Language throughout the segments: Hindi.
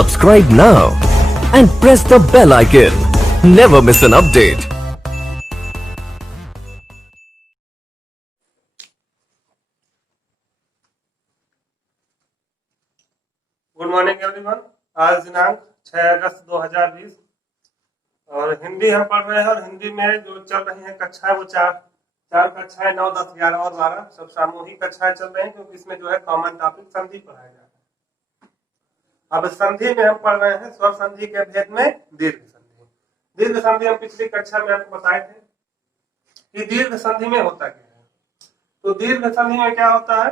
Subscribe now and press the bell icon. Never miss an update. Good morning everyone. आज दिनांक 6 अगस्त 2020 और हिंदी हम पढ़ रहे हैं। और हिंदी में जो चल रही है कक्षाएं वो चार कक्षाएं 9, 10, 11 और 12 सब सामूहिक कक्षाएं चल रही हैं, क्योंकि इसमें जो है कॉमन टॉपिक संधि पढ़ाया जा रहा है। अब संधि में हम पढ़ रहे हैं स्वर संधि के भेद में दीर्घ संधि। दीर्घ संधि हम पिछली कक्षा में आपको बताए थे कि दीर्घ संधि में होता क्या है। तो दीर्घ संधि में क्या होता है?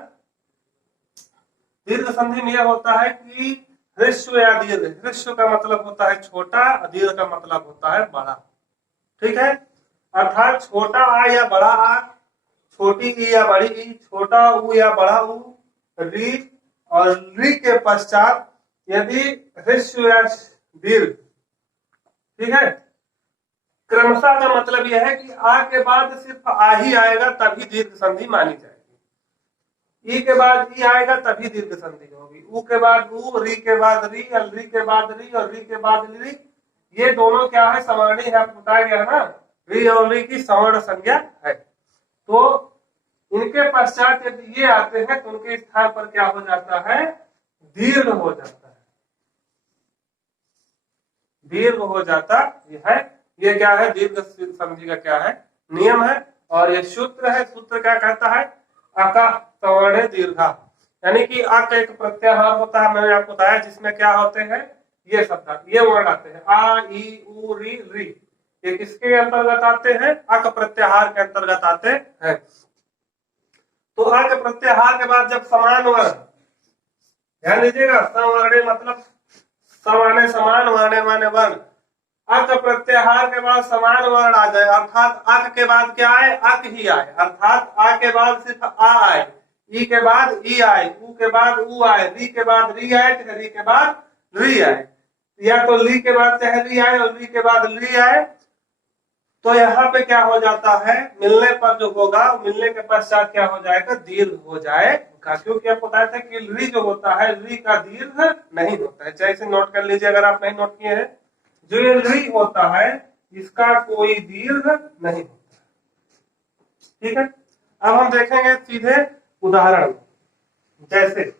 दीर्घ संधि में यह होता है कि ह्रस्व या दीर्घ, ह्रस्व का मतलब होता है छोटा, दीर्घ का मतलब होता है बड़ा। ठीक है, अर्थात छोटा आ या बड़ा आ, छोटी ई या बड़ी ई, छोटा ऊ या बड़ा ऊ, री और री के पश्चात यदि ह्रस्व या दीर्घ, ठीक है, क्रमशः का मतलब यह है कि आ के बाद सिर्फ आ ही आएगा तभी दीर्घ संधि मानी जाएगी। ई के बाद ई आएगा तभी दीर्घ संधि होगी। ऊ के बाद ऊ, री के बाद री, री के बाद री और री के बाद री। ये दोनों क्या है? सवर्णी है। आपको बताया गया ना, री और री की सवर्ण संज्ञा है। तो इनके पश्चात यदि ये आते हैं तो उनके स्थान पर क्या हो जाता है? दीर्घ हो जाता है। दीर्घ हो जाता है। ये क्या है? दीर्घ संधि का क्या है? नियम है। और ये सूत्र है। सूत्र क्या कहता है? अका सवर्ण दीर्घा, यानी कि आ का एक प्रत्याहार होता है, मैंने आपको बताया, जिसमें क्या होते हैं? ये शब्द, ये वर्ण आते हैं, आ, ई, उ, री, री। ये किसके अंतर्गत आते हैं? आ का प्रत्याहार के अंतर्गत आते हैं। तो आ के प्रत्याहार के बाद जब समान वर्ण, ध्यान दीजिएगा, सवर्ण मतलब समाने समान, वर्ण माने वर्ण। आ का प्रत्याहार के बाद समान वर्ण आ जाए, अर्थात आ के बाद क्या आए? अक ही आए, अर्थात आ के बाद सिर्फ आ आए, ई के बाद ई आए, ऊ के बाद ऊ आए, री के बाद री आए, री के बाद री आए, या तो ली के बाद चाहे री आए और री के बाद री आए। तो यहाँ पे क्या हो जाता है? मिलने पर जो होगा, मिलने के पश्चात क्या हो जाएगा? दीर्घ हो जाएगा। क्योंकि आपको बताया था कि री जो होता है, री का दीर्घ नहीं होता है। चाहे इसे नोट कर लीजिए अगर आप नहीं नोट किए हैं। जो ये री होता है इसका कोई दीर्घ नहीं होता। ठीक है, अब हम देखेंगे सीधे उदाहरण। जैसे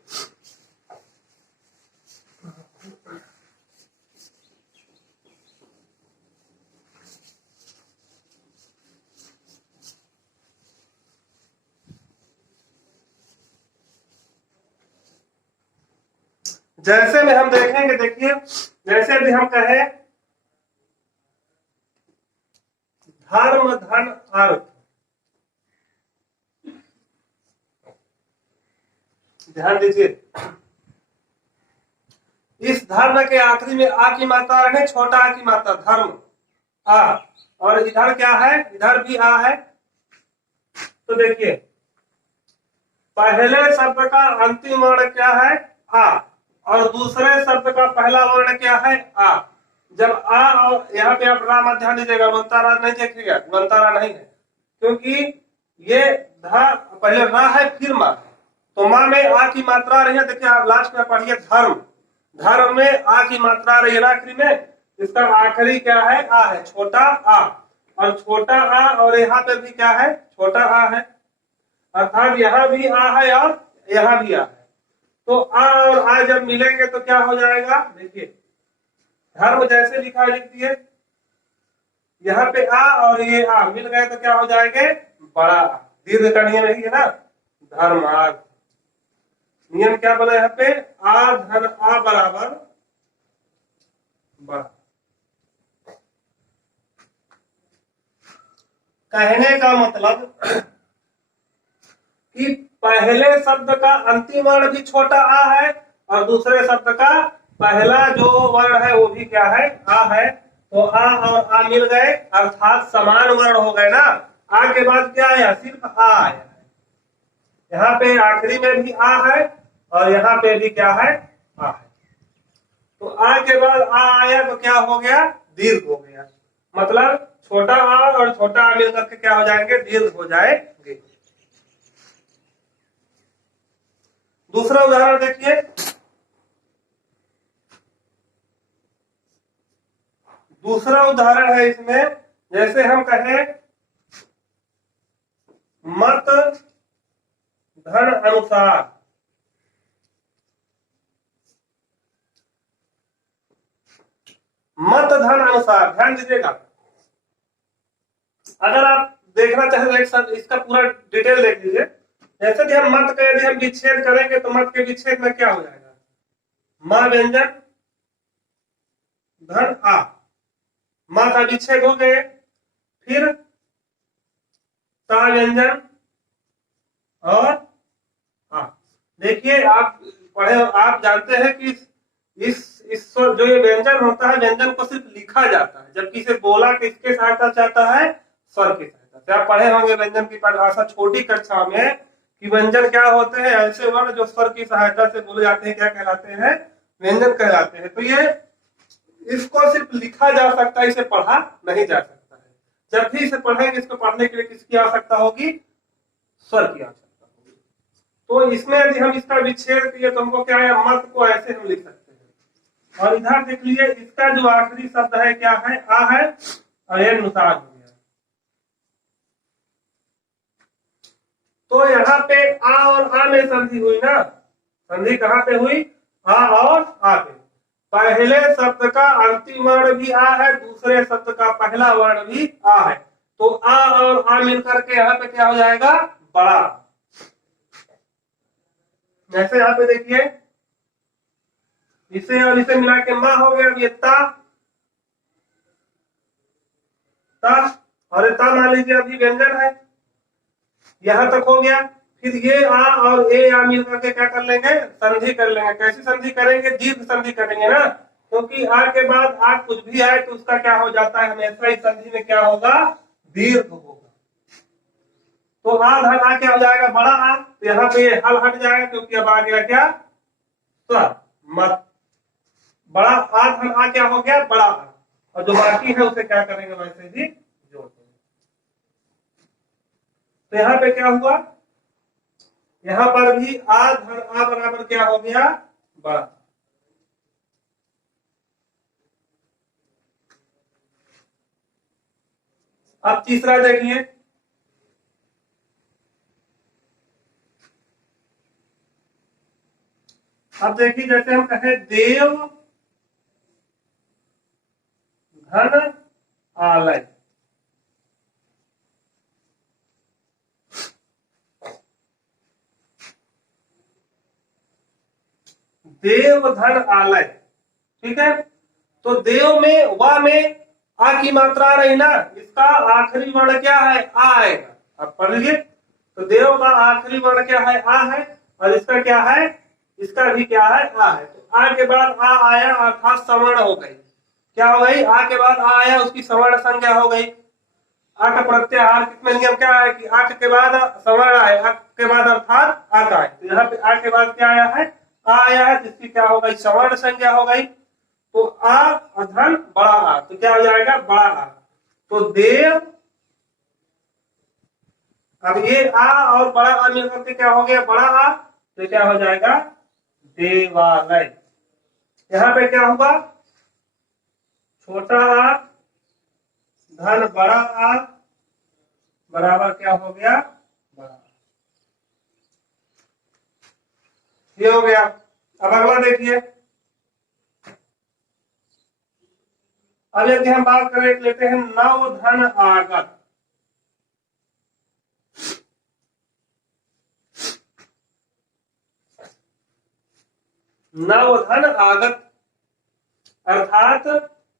जैसे में हम देखेंगे, देखिए, जैसे भी हम कहें धर्म, धन, अर्थ, ध्यान दीजिए, इस धर्म के आखिरी में आ की मात्रा है, छोटा आ की मात्रा, धर्म आ, और इधर क्या है? इधर भी आ है। तो देखिए, पहले शब्द का अंतिम वर्ण क्या है? आ, और दूसरे शब्द का पहला वर्ण क्या है? आ। जब आ, और यहाँ पे आप रा मत ध्यान दीजिएगा, गुणतारा नहीं देखिएगा, गुणतारा नहीं है, क्योंकि ये धा पहले रा है फिर माँ, तो माँ में आ की मात्रा रही है। देखिए आप लास्ट में पढ़िए धर्म, धर्म में आ की मात्रा रही है आखिरी में, इसका आखिरी क्या है? आ है, छोटा आ, और छोटा आ, और यहाँ पे भी क्या है? छोटा आ है, अर्थात यहाँ भी आ है और यहाँ भी आ है। तो आ और आ जब मिलेंगे तो क्या हो जाएगा? देखिए, धर्म जैसे लिखा है लिख दिए, यहाँ पे आ और ये आ मिल गए तो क्या हो जाएंगे? बड़ा। दीर्घ का नियम यही है ना, धर्मार्थ। नियम क्या बना यहाँ पे? आ धन आ बराबर बड़ा। कहने का मतलब कि पहले शब्द का अंतिम वर्ण भी छोटा आ है, और दूसरे शब्द का पहला जो वर्ण है वो भी क्या है? आ है। तो आ और आ मिल गए, अर्थात समान वर्ण हो गए ना। आ के बाद क्या आया? सिर्फ आ आया है। यहाँ पे आखिरी में भी आ है और यहाँ पे भी क्या है? आ है। तो आ के बाद आ आया तो क्या हो गया? दीर्घ हो गया। मतलब छोटा आ और छोटा आ मिलकर के क्या हो जाएंगे? दीर्घ हो जाएंगे। दूसरा उदाहरण देखिए, दूसरा उदाहरण है इसमें, जैसे हम कहें मत धन अनुसार, मत धन अनुसार, ध्यान दीजिएगा। अगर आप देखना चाहे तो एक साथ इसका पूरा डिटेल देख लीजिए। जैसे कि हम मत का यदि हम विच्छेद करेंगे तो मत के विच्छेद में क्या हो जाएगा, मां व्यंजन धन आ, मां का विच्छेद हो गए, फिर ता व्यंजन और आ। देखिए आप पढ़े, आप जानते हैं कि इस जो ये व्यंजन होता है, व्यंजन को सिर्फ लिखा जाता है, जबकि इसे बोला किसके सहायता से आता है, स्वर की सहायता से। आप पढ़े होंगे व्यंजन की परिभाषा छोटी कक्षा में कि व्यंजन क्या होते हैं, ऐसे वर्ण जो स्वर की सहायता से बोले जाते हैं, क्या कहलाते हैं, व्यंजन कहलाते हैं। तो ये इसको सिर्फ लिखा जा सकता है, इसे पढ़ा नहीं जा सकता है। जब भी इसे पढ़ेंगे, इसको पढ़ने के लिए किसकी आवश्यकता होगी, स्वर की आवश्यकता होगी। तो इसमें यदि हम इसका विच्छेद किए तो हमको क्या है, मत को ऐसे हम लिख सकते हैं। और इधर देख लीजिए, इसका जो आखिरी शब्द है क्या है, आ है, और ये अनुसार हो गया। तो यहाँ पे आ और आ में संधि हुई ना, संधि कहाँ पे हुई, आ और आ पे। पहले शब्द का अंतिम वर्ण भी आ है, दूसरे शब्द का पहला वर्ण भी आ है, तो आ और आ मिलकर के यहाँ पे क्या हो जाएगा, बड़ा। जैसे यहाँ पे देखिए, इसे और इसे मिला के मां हो गया, ये ता, ता और ता मान लीजिए अभी व्यंजन है, यहां तक हो गया। फिर ये आ और ए आ मिलकर के क्या कर लेंगे, संधि कर लेंगे। कैसी संधि करेंगे, दीर्घ संधि करेंगे ना, क्योंकि आ के बाद आ कुछ भी आए तो उसका क्या हो जाता है, हमेशा इस संधि में क्या होगा, दीर्घ होगा। तो आ धन आ क्या हो जाएगा, बड़ा आ। तो यहाँ पे हल हट जाएगा, क्योंकि अब आ गया क्या, स्वर, मत। बड़ा आ धन आ क्या हो गया, बड़ा आ, और जो बाकी है उसे क्या करेंगे, वैसे ही जोड़ देंगे। तो यहाँ पे क्या हुआ, यहाँ पर भी आ धन आ बराबर क्या हो गया, बड़ा। अब तीसरा देखिए, अब देखिए, जैसे हम कहें देव धन आलय, देव धन आलय, ठीक है। तो देव में वा में आ की मात्रा रही ना, इसका आखिरी वर्ण क्या है, आ आएगा। अब पढ़ लीजिए, तो देव का आखिरी वर्ण क्या है, आ है, और इसका क्या है, इसका भी क्या है, आ है। तो आ के बाद आ आया, अर्थात सवर्ण हो गई। क्या हो गई, आ के बाद आ आया, उसकी सवर्ण संज्ञा हो गई। आ का प्रत्याहार किसमें नियम क्या है कि आ के बाद सवर्ण आए, आ के बाद अर्थात आ का है। तो यहाँ पे आ के बाद क्या आया है, आ आया है, जिसकी क्या हो गई, सवर्ण संज्ञा हो गई। तो आ अधन बड़ा आ, तो क्या हो जाएगा, बड़ा आ। तो देव, अब ये आ और बड़ा आ मिलकर के क्या हो गया, बड़ा आ, तो क्या हो जाएगा, देवालय। यहाँ पे क्या होगा, छोटा आ धन बड़ा आ बराबर क्या हो गया, बड़ा। ये हो गया। अब अगला देखिए, अब यदि हम बात करें, लेते हैं नव धन आगत। नव धन आगत अर्थात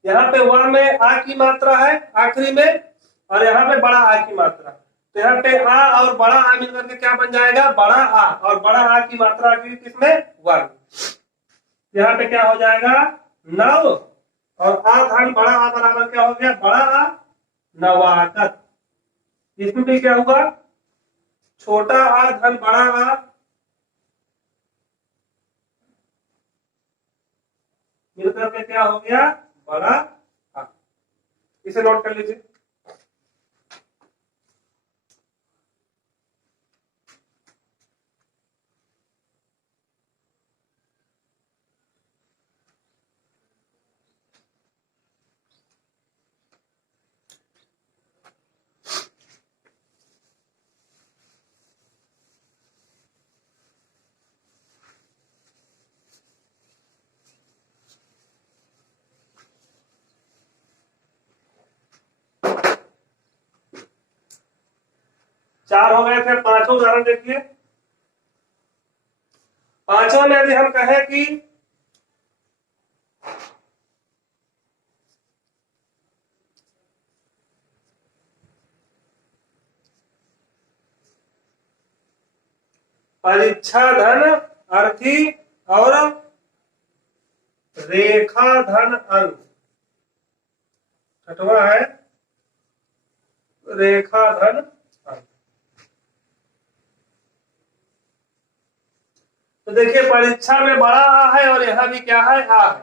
यहाँ पे वा में आ की मात्रा है आखिरी में, और यहाँ पे बड़ा आ की मात्रा। तो यहाँ पे आ और बड़ा आ मिलकर के क्या बन जाएगा, बड़ा आ, और बड़ा आ की मात्रा की किसमें, वन। यहाँ पे क्या हो जाएगा, नव, और आ धन बड़ा आ बराबर क्या हो गया, बड़ा आ, नवागत। इसमें भी क्या हुआ, छोटा आ धन बड़ा आ मिलकर के क्या हो गया, बड़ा आ। इसे नोट कर लीजिए। 4 हो गए थे। पांचों उदाहरण देखिए। पांचों में यदि हम कहें कि परीक्षा धन अर्थी और रेखा धन अंक, छठवां है रेखा धन अंक। तो देखिए परीक्षा में बड़ा आ है और यहाँ भी क्या है, आ है।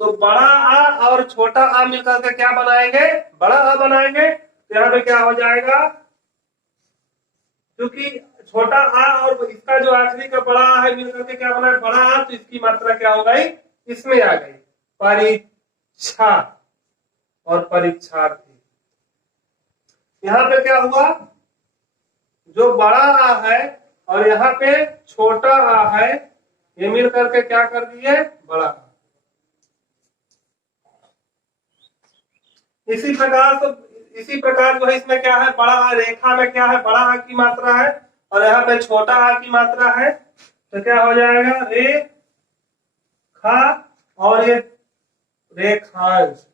तो बड़ा आ और छोटा आ मिलकर के क्या बनाएंगे, बड़ा आ बनाएंगे। तो यहाँ पे क्या हो जाएगा, क्योंकि छोटा आ और इसका जो आखिरी का बड़ा आ है मिलकर के क्या बना है, बड़ा आ। तो इसकी मात्रा क्या हो गई, इसमें आ गई, परीक्षा और परीक्षार्थी। यहाँ पे क्या हुआ, जो बड़ा आ है और यहाँ पे छोटा आ है, ये मिल करके क्या कर दिए, बड़ा आ। इसी प्रकार जो है इसमें क्या है, बड़ा आ, रेखा में क्या है, बड़ा आ की मात्रा है और यहाँ पे छोटा आ की मात्रा है। तो क्या हो जाएगा, रेखा और ये रेखांश।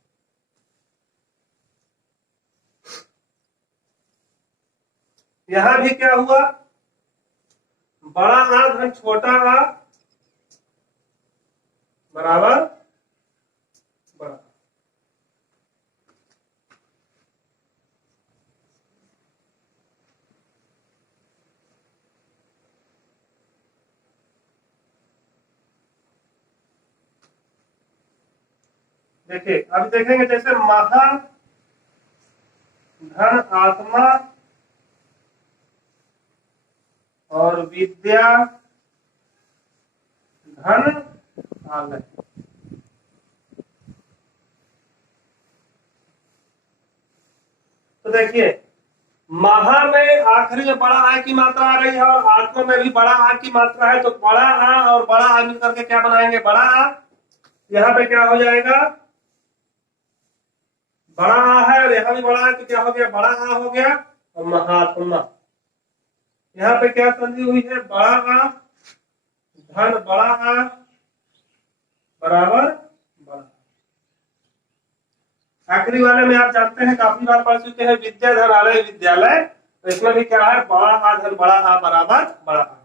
यहां भी क्या हुआ, बड़ा आ धन छोटा आ बराबर बड़ा। देखिए अब देखेंगे, जैसे महा धन आत्मा और विद्या धन आलय। तो देखिए महा में आखिरी में बड़ा आ की मात्रा आ रही है और आत्मा में भी बड़ा आ की मात्रा है। तो बड़ा आ और बड़ा आ मिलकर के क्या बनाएंगे, बड़ा आ। यहाँ पे क्या हो जाएगा, बड़ा आ है और यहाँ भी बड़ा है, तो क्या हो गया, बड़ा आ हो गया और महात्मा। यहाँ पे क्या संधि हुई है, बड़ा आ धन बड़ा आ बराबर बड़ा। आखिरी वाले में आप जानते हैं, काफी बार पढ़ चुके हैं, विद्याधरालय विद्यालय। तो इसमें भी क्या है, बड़ा आ धन बड़ा आ बराबर बड़ा आ।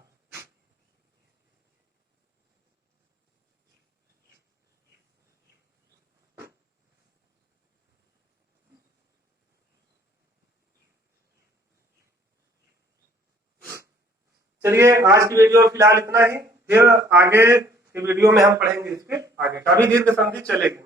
चलिए आज की वीडियो फिलहाल इतना ही, फिर आगे के वीडियो में हम पढ़ेंगे इसके आगे का भी दीर्घ संधि चलेगी।